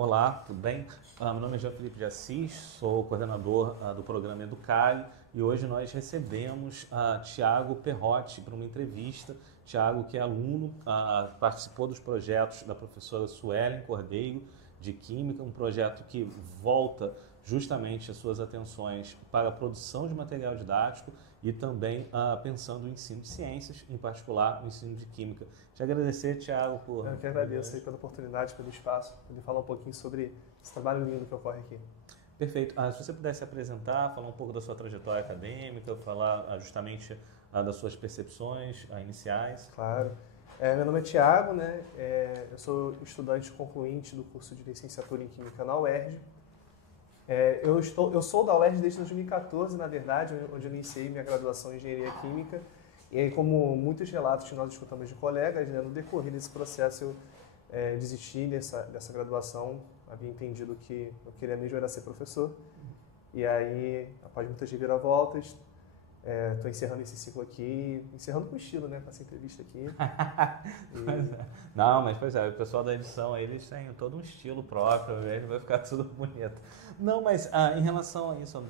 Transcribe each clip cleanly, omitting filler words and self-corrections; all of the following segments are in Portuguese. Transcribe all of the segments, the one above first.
Olá, tudo bem? Meu nome é Jean Felipe de Assis, sou coordenador do programa Educare e hoje nós recebemos Tiago Perrotti para uma entrevista. Tiago, que é aluno, participou dos projetos da professora Suelen Cordeiro de Química, um projeto que volta justamente as suas atenções para a produção de material didático e também pensando no ensino de ciências, em particular no ensino de Química. Te agradecer, Tiago, por... Eu que agradeço aí pela oportunidade, pelo espaço, poder falar um pouquinho sobre esse trabalho lindo que ocorre aqui. Perfeito. Se você pudesse apresentar, falar um pouco da sua trajetória acadêmica, falar justamente das suas percepções iniciais. Claro. Meu nome é Tiago, né? Eu sou estudante concluinte do curso de licenciatura em Química na UERJ. Eu sou da UERJ desde 2014, na verdade, onde eu iniciei minha graduação em Engenharia Química. E aí, como muitos relatos que nós escutamos de colegas, né, no decorrer desse processo eu desisti dessa graduação, havia entendido que eu queria mesmo era ser professor. E aí, após muitas reviravoltas, estou encerrando esse ciclo aqui, encerrando com estilo, né, com essa entrevista aqui. Não, mas pois é, o pessoal da edição, eles têm todo um estilo próprio, ele vai ficar tudo bonito. Não, mas em relação a isso,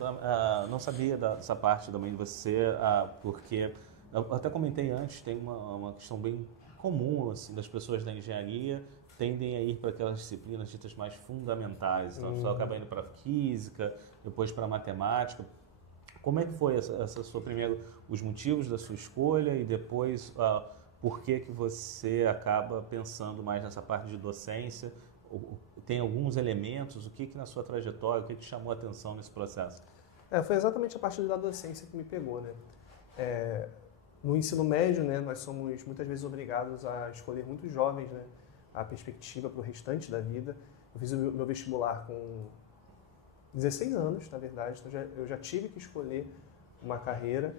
não sabia dessa parte também de você, porque eu até comentei antes, tem uma questão bem comum assim, das pessoas da engenharia tendem a ir para aquelas disciplinas ditas mais fundamentais. Então, a pessoa acaba indo para física, depois para matemática. Como é que foi essa sua primeiro, os motivos da sua escolha e depois por que você acaba pensando mais nessa parte de docência? Tem alguns elementos, o que na sua trajetória, o que chamou a atenção nesse processo? Foi exatamente a parte da docência que me pegou, né? No ensino médio, né, nós somos muitas vezes obrigados a escolher muito jovens, né, a perspectiva para o restante da vida. Eu fiz o meu vestibular com 16 anos, na verdade, então eu já tive que escolher uma carreira,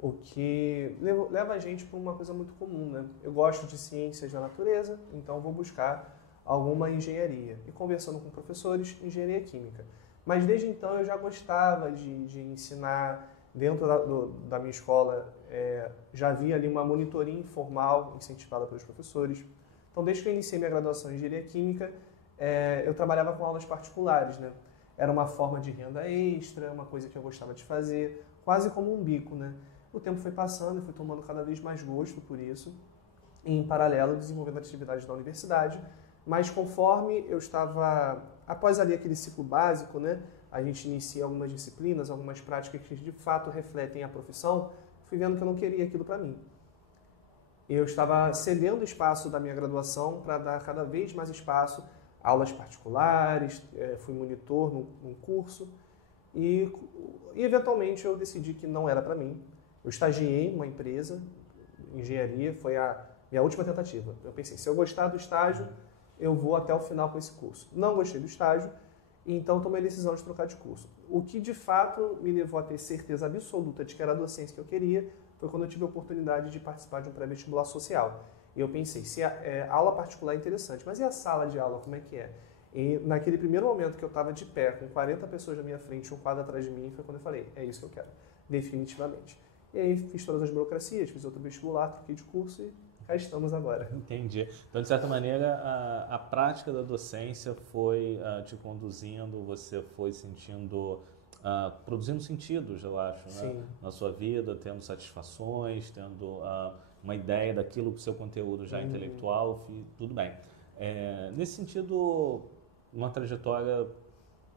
o que leva a gente para uma coisa muito comum, né? Eu gosto de ciências da natureza, então vou buscar alguma engenharia. E conversando com professores, engenharia química. Mas desde então eu já gostava de ensinar. Dentro da minha escola já havia ali uma monitoria informal incentivada pelos professores. Então, desde que eu iniciei minha graduação em engenharia química, eu trabalhava com aulas particulares, né? Era uma forma de renda extra, uma coisa que eu gostava de fazer, quase como um bico, né? O tempo foi passando, eu fui tomando cada vez mais gosto por isso, e em paralelo desenvolvendo atividades da universidade. Mas conforme eu estava, após ali aquele ciclo básico, né? A gente inicia algumas disciplinas, algumas práticas que de fato refletem a profissão, fui vendo que eu não queria aquilo para mim. Eu estava cedendo espaço da minha graduação para dar cada vez mais espaço a aulas particulares, fui monitor num curso e eventualmente eu decidi que não era para mim. Eu estagiei numa empresa, engenharia, foi a minha última tentativa. Eu pensei, se eu gostar do estágio, eu vou até o final com esse curso. Não gostei do estágio, então tomei a decisão de trocar de curso. O que de fato me levou a ter certeza absoluta de que era a docência que eu queria foi quando eu tive a oportunidade de participar de um pré-vestibular social. E eu pensei, se a aula particular é interessante, mas e a sala de aula, como é que é? E naquele primeiro momento que eu estava de pé, com 40 pessoas na minha frente, um quadro atrás de mim, foi quando eu falei, é isso que eu quero, definitivamente. E aí fiz todas as burocracias, fiz outro vestibular, troquei de curso e cá estamos agora. Entendi. Então, de certa maneira, a prática da docência foi te conduzindo, você foi sentindo, produzindo sentidos, eu acho, né? Na sua vida, tendo satisfações, tendo uma ideia daquilo que o seu conteúdo já é intelectual, tudo bem. Nesse sentido, uma trajetória,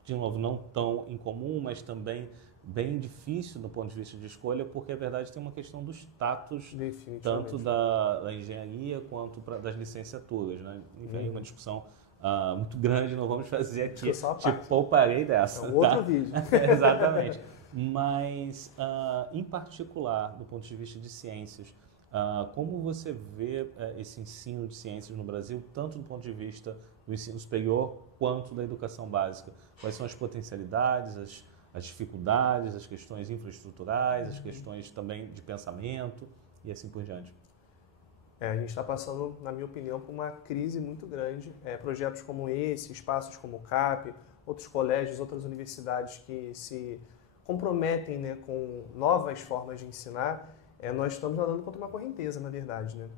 de novo, não tão incomum, mas também bem difícil do ponto de vista de escolha, porque, a verdade, tem uma questão do status, tanto da engenharia quanto das licenciaturas, né? Enfim, uma discussão muito grande, não vamos fazer aqui, te pouparei dessa. É um outro vídeo. Exatamente. Mas, em particular, do ponto de vista de ciências, como você vê esse ensino de ciências no Brasil, tanto do ponto de vista do ensino superior quanto da educação básica? Quais são as potencialidades, as dificuldades, as questões infraestruturais, as questões também de pensamento e assim por diante? A gente está passando, na minha opinião, por uma crise muito grande. Projetos como esse, espaços como o CAP, outros colégios, outras universidades que se comprometem, né, com novas formas de ensinar, nós estamos nadando contra uma correnteza, na verdade, né?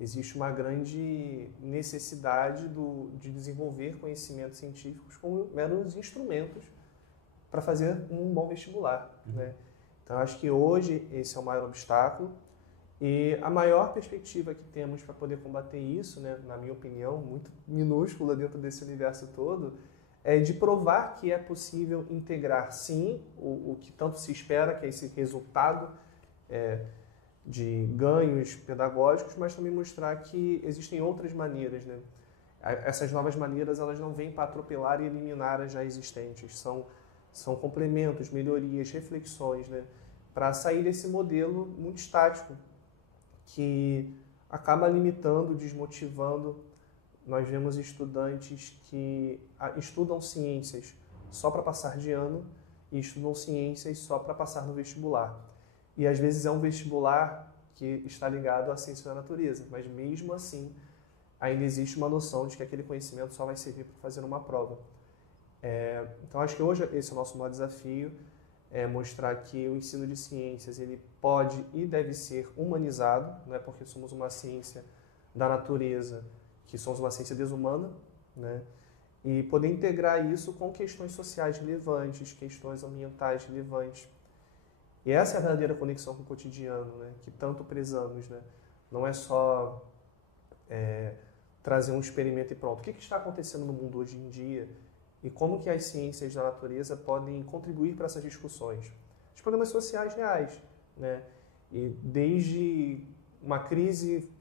existe uma grande necessidade de desenvolver conhecimentos científicos como meros instrumentos para fazer um bom vestibular, né? Então, acho que hoje esse é o maior obstáculo e a maior perspectiva que temos para poder combater isso, né, na minha opinião, muito minúscula dentro desse universo todo, é de provar que é possível integrar, sim, o que tanto se espera, que é esse resultado de ganhos pedagógicos, mas também mostrar que existem outras maneiras, né? Essas novas maneiras, elas não vêm para atropelar e eliminar as já existentes, são complementos, melhorias, reflexões, né? Para sair desse modelo muito estático, que acaba limitando, desmotivando. Nós vemos estudantes que estudam ciências só para passar de ano e estudam ciências só para passar no vestibular. E às vezes é um vestibular que está ligado à ciência da natureza, mas mesmo assim ainda existe uma noção de que aquele conhecimento só vai servir para fazer uma prova. Então acho que hoje esse é o nosso maior desafio, é mostrar que o ensino de ciências ele pode e deve ser humanizado, não é porque somos uma ciência da natureza que somos uma ciência desumana, né? E poder integrar isso com questões sociais relevantes, questões ambientais relevantes. E essa é a verdadeira conexão com o cotidiano, né? Que tanto prezamos, né? Não é só trazer um experimento e pronto. O que está acontecendo no mundo hoje em dia e como que as ciências da natureza podem contribuir para essas discussões? Os problemas sociais reais, né? E desde uma crise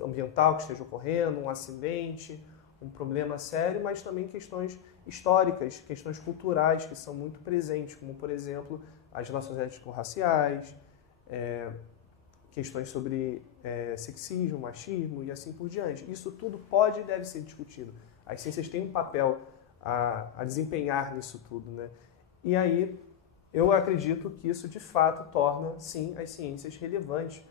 ambiental que esteja ocorrendo, um acidente, um problema sério, mas também questões históricas, questões culturais que são muito presentes, como, por exemplo, as relações étnico-raciais, questões sobre sexismo, machismo e assim por diante. Isso tudo pode e deve ser discutido. As ciências têm um papel a desempenhar nisso tudo, né? E aí, eu acredito que isso, de fato, torna, sim, as ciências relevantes,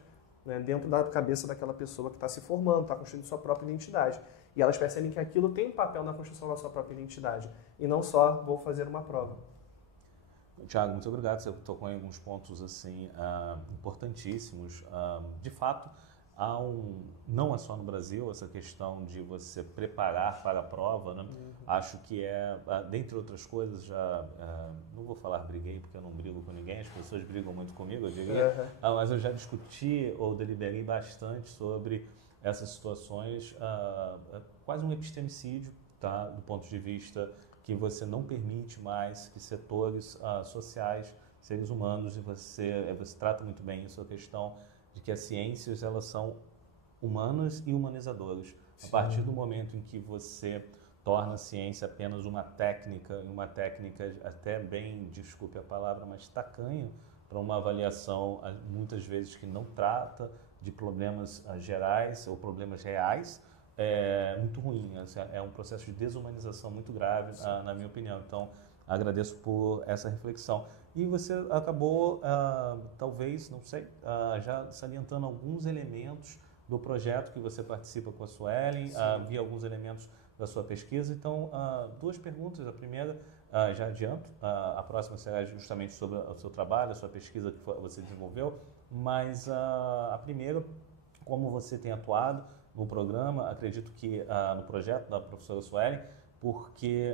né, dentro da cabeça daquela pessoa que está se formando, está construindo sua própria identidade. E elas percebem que aquilo tem um papel na construção da sua própria identidade, e não só vou fazer uma prova. Tiago, muito obrigado. Você tocou em alguns pontos assim, importantíssimos. De fato, não é só no Brasil essa questão de você preparar para a prova, né? Acho que dentre outras coisas, não vou falar briguei, porque eu não brigo com ninguém, as pessoas brigam muito comigo, eu diria, mas eu já discuti ou deliberei bastante sobre essas situações, quase um epistemicídio, tá? Do ponto de vista que você não permite mais que setores sociais, seres humanos, e você trata muito bem isso, a questão de que as ciências elas são humanas e humanizadoras. Sim. A partir do momento em que você torna a ciência apenas uma técnica até bem, desculpe a palavra, mas tacanha, para uma avaliação muitas vezes que não trata de problemas gerais ou problemas reais, é muito ruim. É um processo de desumanização muito grave, na minha opinião. Então, agradeço por essa reflexão. E você acabou, talvez, não sei, já salientando alguns elementos do projeto que você participa com a Suelen, vi alguns elementos da sua pesquisa. Então, duas perguntas. A primeira, já adianto, a próxima será justamente sobre o seu trabalho, a sua pesquisa que você desenvolveu, mas a primeira, como você tem atuado no programa, acredito que no projeto da professora Suelen, porque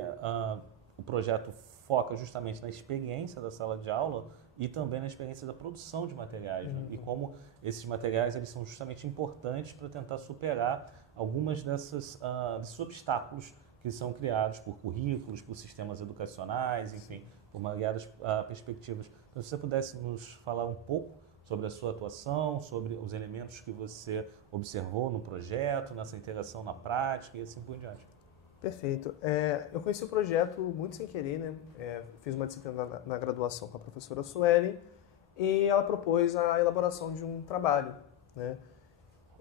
o projeto foca justamente na experiência da sala de aula e também na experiência da produção de materiais, né? E como esses materiais eles são justamente importantes para tentar superar algumas desses obstáculos que são criados por currículos, por sistemas educacionais, enfim, por variadas perspectivas. Então, se você pudesse nos falar um pouco sobre a sua atuação, sobre os elementos que você observou no projeto, nessa interação na prática e assim por diante. Perfeito. Eu conheci o projeto muito sem querer, né? Fiz uma disciplina na graduação com a professora Suelen e ela propôs a elaboração de um trabalho, né?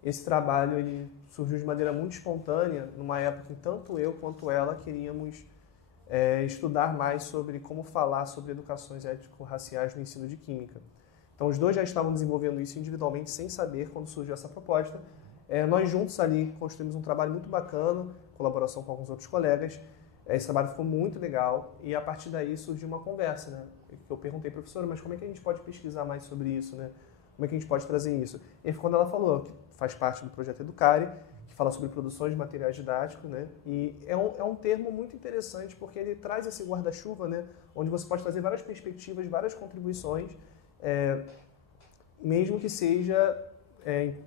Esse trabalho ele surgiu de maneira muito espontânea, numa época em que tanto eu quanto ela queríamos estudar mais sobre como falar sobre educações étnico-raciais no ensino de Química. Então, os dois já estavam desenvolvendo isso individualmente, sem saber quando surgiu essa proposta. Nós juntos ali construímos um trabalho muito bacana, colaboração com alguns outros colegas. Esse trabalho ficou muito legal e a partir daí surgiu uma conversa, né? Eu perguntei, professora, mas como é que a gente pode pesquisar mais sobre isso, né? como é que a gente pode trazer isso? E aí foi quando ela falou que faz parte do projeto Educare, que fala sobre produções de materiais didáticos, né? E é um termo muito interessante porque ele traz esse guarda-chuva, né? Onde você pode trazer várias perspectivas, várias contribuições, mesmo que seja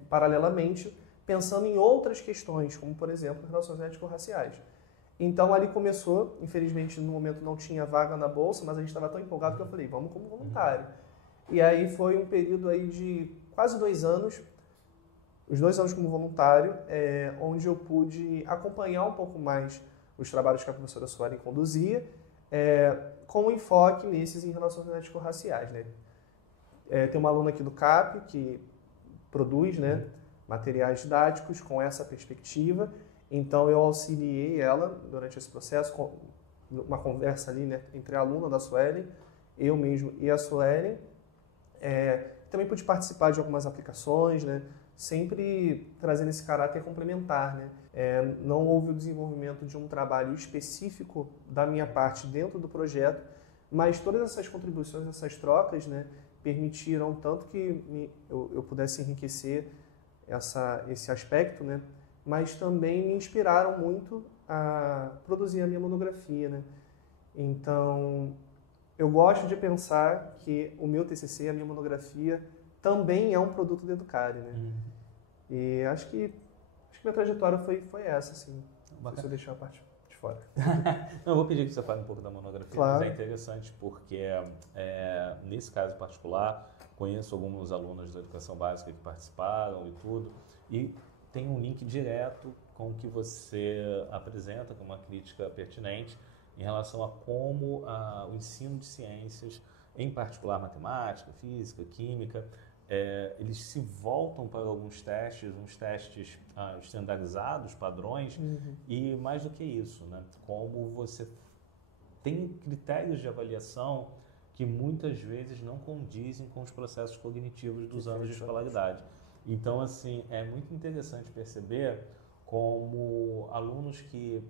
paralelamente pensando em outras questões, como por exemplo relações étnico-raciais. Então ali começou, infelizmente no momento não tinha vaga na bolsa, mas a gente estava tão empolgado que eu falei, vamos como voluntário. E aí foi um período aí de quase 2 anos, os 2 anos como voluntário, onde eu pude acompanhar um pouco mais os trabalhos que a professora Suelen conduzia, com um enfoque nesses em relações étnico-raciais, né? Tem uma aluna aqui do CAP que produz, né, materiais didáticos com essa perspectiva, então eu auxiliei ela durante esse processo, com uma conversa ali, né, entre a aluna da Suelen, eu mesmo e a Suelen. Também pude participar de algumas aplicações, né, sempre trazendo esse caráter complementar, né. Não houve o desenvolvimento de um trabalho específico da minha parte dentro do projeto, mas todas essas contribuições, essas trocas, né, permitiram tanto que eu pudesse enriquecer esse aspecto, né, mas também me inspiraram muito a produzir a minha monografia, né. Então, eu gosto de pensar que o meu TCC, a minha monografia, também é um produto do Educare, né. E acho que minha trajetória foi essa, assim. Se eu deixar a parte de fora. Não, eu vou pedir que você fale um pouco da monografia, Claro. mas é interessante porque, nesse caso particular, conheço alguns alunos da educação básica que participaram e tudo, e tem um link direto com o que você apresenta, com uma crítica pertinente, em relação a como o ensino de ciências, em particular matemática, física, química, eles se voltam para alguns testes, uns testes estandarizados, padrões, e mais do que isso, né? Como você tem critérios de avaliação que muitas vezes não condizem com os processos cognitivos dos anos de escolaridade. Então, assim, é muito interessante perceber como alunos e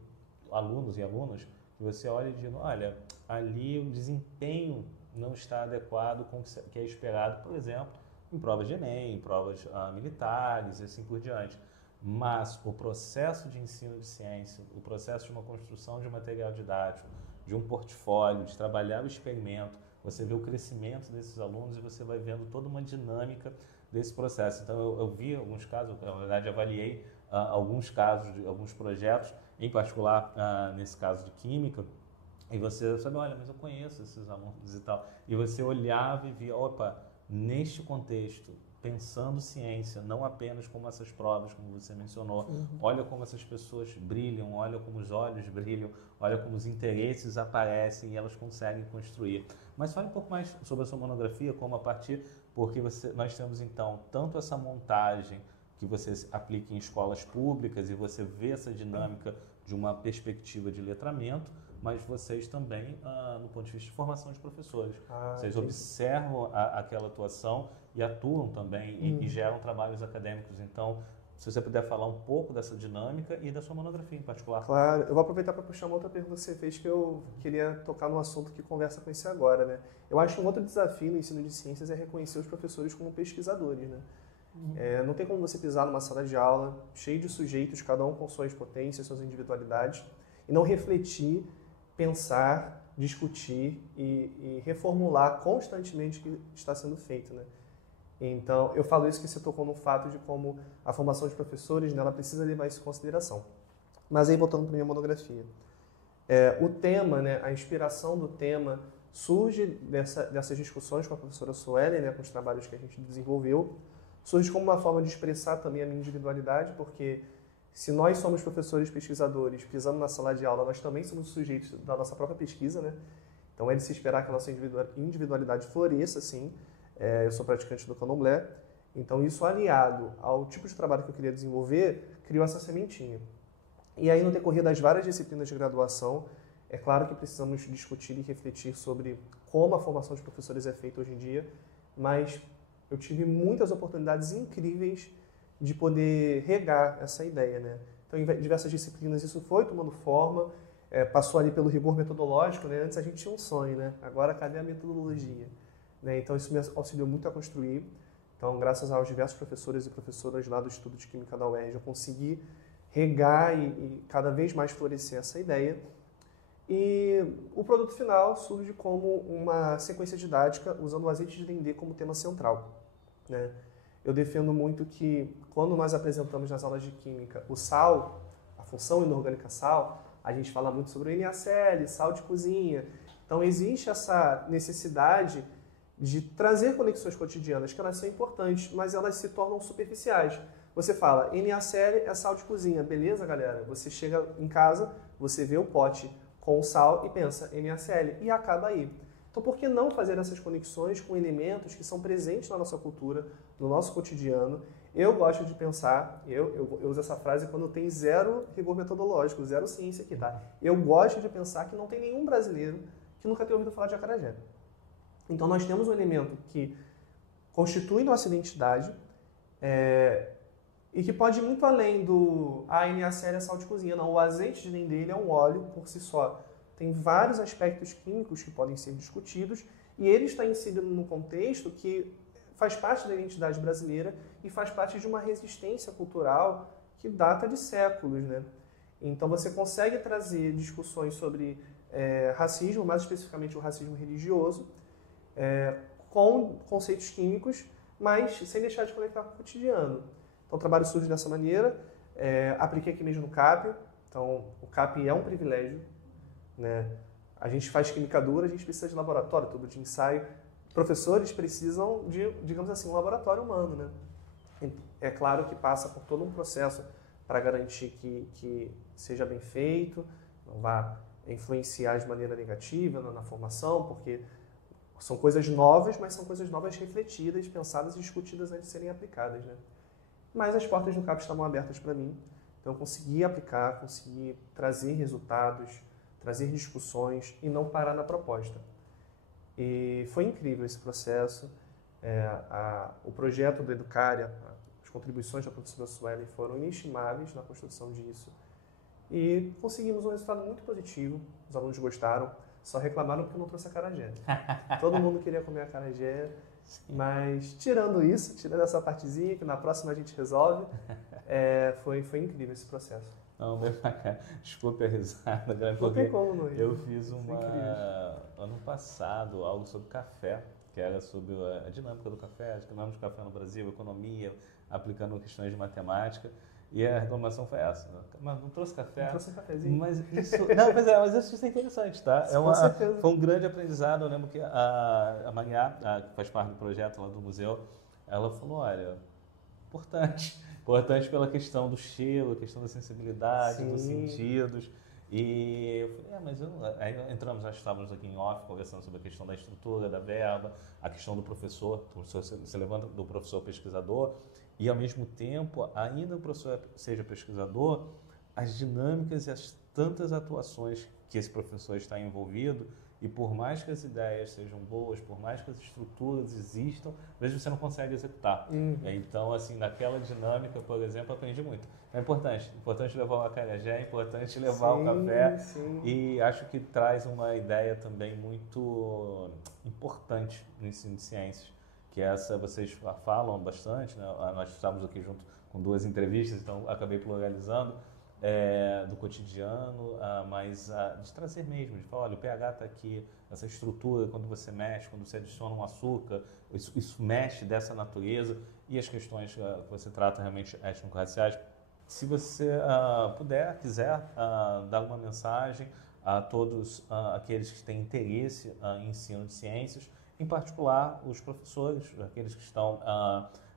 alunas, que você olha e diz, olha, ali o desempenho não está adequado com o que é esperado, por exemplo, em provas de Enem, em provas militares e assim por diante. Mas o processo de ensino de ciência, o processo de uma construção de material didático, de um portfólio, de trabalhar o experimento, você vê o crescimento desses alunos e você vai vendo toda uma dinâmica desse processo. Então, eu vi alguns casos, na verdade, avaliei alguns casos, de alguns projetos, em particular, nesse caso de química, e você sabe, olha, mas eu conheço esses alunos e tal. E você olhava e via, opa, neste contexto, pensando ciência, não apenas como essas provas, como você mencionou, olha como essas pessoas brilham, olha como os olhos brilham, olha como os interesses aparecem e elas conseguem construir. Mas fale um pouco mais sobre a sua monografia, como a partir, porque nós temos então tanto essa montagem que você aplica em escolas públicas e você vê essa dinâmica de uma perspectiva de letramento, mas vocês também, no ponto de vista de formação de professores. Vocês observam aquela atuação e atuam também e geram trabalhos acadêmicos. Então, se você puder falar um pouco dessa dinâmica e da sua monografia em particular. Claro, eu vou aproveitar para puxar uma outra pergunta que você fez, que eu queria tocar num assunto que conversa com esse agora, né? Eu acho que um outro desafio no ensino de ciências é reconhecer os professores como pesquisadores, né? Não tem como você pisar numa sala de aula cheio de sujeitos, cada um com suas potências, suas individualidades, e não refletir, pensar, discutir e reformular constantemente o que está sendo feito, né? Então, eu falo isso que você tocou no fato de como a formação de professores, né, ela precisa levar isso em consideração. Mas aí, voltando para a minha monografia. O tema, né, a inspiração do tema surge dessas discussões com a professora Suelen, né, com os trabalhos que a gente desenvolveu, surge como uma forma de expressar também a minha individualidade, porque se nós somos professores pesquisadores, pisando na sala de aula, nós também somos sujeitos da nossa própria pesquisa, né? Então é de se esperar que a nossa individualidade floresça, sim. Eu sou praticante do candomblé, então isso aliado ao tipo de trabalho que eu queria desenvolver, criou essa sementinha. E aí no decorrer das várias disciplinas de graduação, é claro que precisamos discutir e refletir sobre como a formação de professores é feita hoje em dia, mas eu tive muitas oportunidades incríveis de poder regar essa ideia, né? Então, em diversas disciplinas isso foi tomando forma, passou ali pelo rigor metodológico, né? Antes a gente tinha um sonho, né? Agora, cadê a metodologia? Né? Então, isso me auxiliou muito a construir. Então, graças aos diversos professores e professoras lá do Estudo de Química da UERJ, eu consegui regar e cada vez mais florescer essa ideia. E o produto final surge como uma sequência didática usando o azeite de dendê como tema central, né? Eu defendo muito que quando nós apresentamos nas aulas de Química o sal, a função inorgânica sal, a gente fala muito sobre o NaCl, sal de cozinha. Então existe essa necessidade de trazer conexões cotidianas, que elas são importantes, mas elas se tornam superficiais. Você fala, NaCl é sal de cozinha, beleza, galera? Você chega em casa, você vê o pote com sal e pensa NaCl e acaba aí. Então, por que não fazer essas conexões com elementos que são presentes na nossa cultura, no nosso cotidiano? Eu gosto de pensar, eu uso essa frase quando tem zero rigor metodológico, zero ciência aqui, tá? Eu gosto de pensar que não tem nenhum brasileiro que nunca tenha ouvido falar de acarajé. Então, nós temos um elemento que constitui nossa identidade e que pode ir muito além do NaCl é sal de cozinha. Não, o azeite de dendê ele é um óleo por si só. Tem vários aspectos químicos que podem ser discutidos e ele está inserido num contexto que faz parte da identidade brasileira e faz parte de uma resistência cultural que data de séculos, né? Então você consegue trazer discussões sobre racismo, mais especificamente o racismo religioso, com conceitos químicos, mas sem deixar de conectar com o cotidiano. Então o trabalho surge dessa maneira, apliquei aqui mesmo no CAP, então o CAP é um privilégio, né? A gente faz química dura, a gente precisa de laboratório, tubo de ensaio. Professores precisam de, digamos assim, um laboratório humano, né? É claro que passa por todo um processo para garantir que seja bem feito, não vá influenciar de maneira negativa na formação, porque são coisas novas, mas são coisas novas refletidas, pensadas e discutidas antes de serem aplicadas, né? Mas as portas do CAP estavam abertas para mim, então eu consegui aplicar, consegui trazer resultados, trazer discussões e não parar na proposta. E foi incrível esse processo. O projeto do Educária, as contribuições da professora Suelen foram inestimáveis na construção disso. E conseguimos um resultado muito positivo. Os alunos gostaram, só reclamaram porque eu não trouxe acarajé. Todo mundo queria comer acarajé, mas tirando isso, tirando essa partezinha, que na próxima a gente resolve, foi incrível esse processo. Não, bem bacana. Desculpe a risada, não tem como não ir. Eu fiz ano passado algo sobre café, que era sobre a dinâmica do café, a dinâmica do café no Brasil, economia, aplicando questões de matemática. E a reclamação foi essa. Mas não trouxe café? Não trouxe um cafezinho? Mas isso é interessante, tá? Com certeza. Foi um grande aprendizado. Eu lembro que a Mariá, que faz parte do projeto lá do museu, ela falou, olha, importante pela questão do cheiro, a questão da sensibilidade, Sim. dos sentidos. E eu falei, aí entramos, nós estávamos aqui em off, conversando sobre a questão da estrutura, da verba, a questão do professor, você levanta do professor pesquisador, e ao mesmo tempo, ainda o professor seja pesquisador, as dinâmicas e as tantas atuações que esse professor está envolvido, e por mais que as ideias sejam boas, por mais que as estruturas existam, às vezes você não consegue executar. Então, assim, naquela dinâmica, por exemplo, eu aprendi muito. É importante levar o acarajé, é importante levar o café, sim. E acho que traz uma ideia também muito importante no ensino de ciências, que essa vocês falam bastante, né? Nós estamos aqui junto com 2 entrevistas, então acabei pluralizando, do cotidiano, mas de trazer mesmo, de falar, olha, o pH está aqui, essa estrutura, quando você mexe, quando você adiciona um açúcar, isso mexe dessa natureza, e as questões que você trata realmente étnico-raciais. Se você quiser dar uma mensagem a todos aqueles que têm interesse em ensino de ciências, em particular os professores, aqueles que estão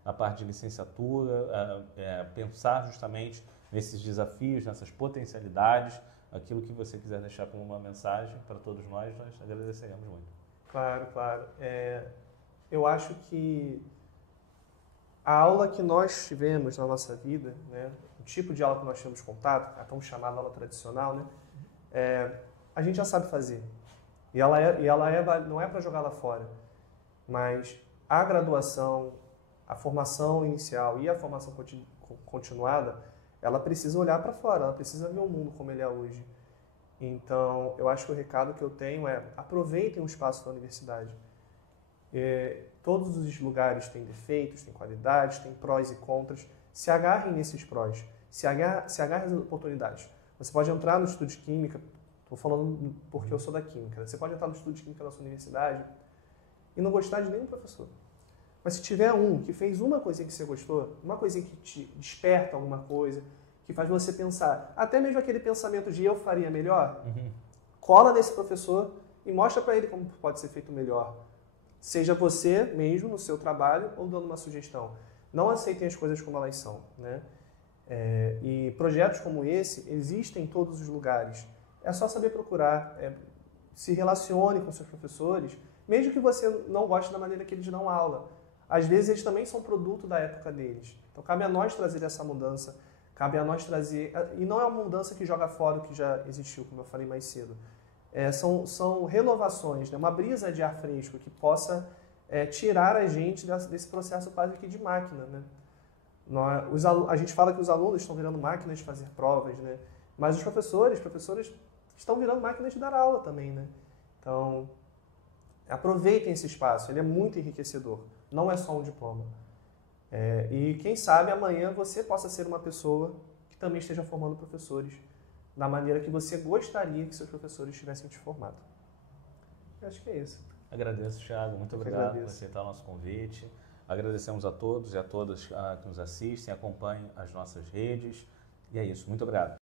na parte de licenciatura, pensar justamente nesses desafios, nessas potencialidades, aquilo que você quiser deixar como uma mensagem para todos nós agradeceremos muito. Claro. Eu acho que a aula que nós tivemos na nossa vida, né, o tipo de aula que nós tivemos contato, a tão chamada aula tradicional, né, a gente já sabe fazer. E não é para jogar lá fora, mas a graduação, a formação inicial e a formação continuada, ela precisa olhar para fora, ela precisa ver o mundo como ele é hoje. Então, eu acho que o recado que eu tenho é aproveitem o espaço da universidade. Todos os lugares têm defeitos, têm qualidades, têm prós e contras. Se agarrem nesses prós, se agarrem às oportunidades. Você pode entrar no estudo de química, estou falando porque eu sou da química, você pode entrar no estudo de química da sua universidade e não gostar de nenhum professor. Mas se tiver um que fez uma coisinha que você gostou, uma coisinha que te desperta alguma coisa, que faz você pensar, até mesmo aquele pensamento de eu faria melhor, cola nesse professor e mostra para ele como pode ser feito melhor. Seja você mesmo no seu trabalho ou dando uma sugestão. Não aceitem as coisas como elas são, né? E projetos como esse existem em todos os lugares. É só saber procurar, se relacione com seus professores, mesmo que você não goste da maneira que eles dão aula. Às vezes eles também são produto da época deles. Então cabe a nós trazer essa mudança, cabe a nós trazer... E não é uma mudança que joga fora o que já existiu, como eu falei mais cedo. São renovações, né? Uma brisa de ar fresco que possa tirar a gente desse processo quase que de máquina, né? A gente fala que os alunos estão virando máquinas de fazer provas, né? Mas os professores estão virando máquinas de dar aula também, né? Então, aproveitem esse espaço, ele é muito enriquecedor, não é só um diploma. E quem sabe amanhã você possa ser uma pessoa que também esteja formando professores da maneira que você gostaria que seus professores tivessem te formado. Eu acho que é isso. Agradeço, Thiago. Muito obrigado por aceitar o nosso convite. Agradecemos a todos e a todas que nos assistem, acompanhem as nossas redes. E é isso. Muito obrigado.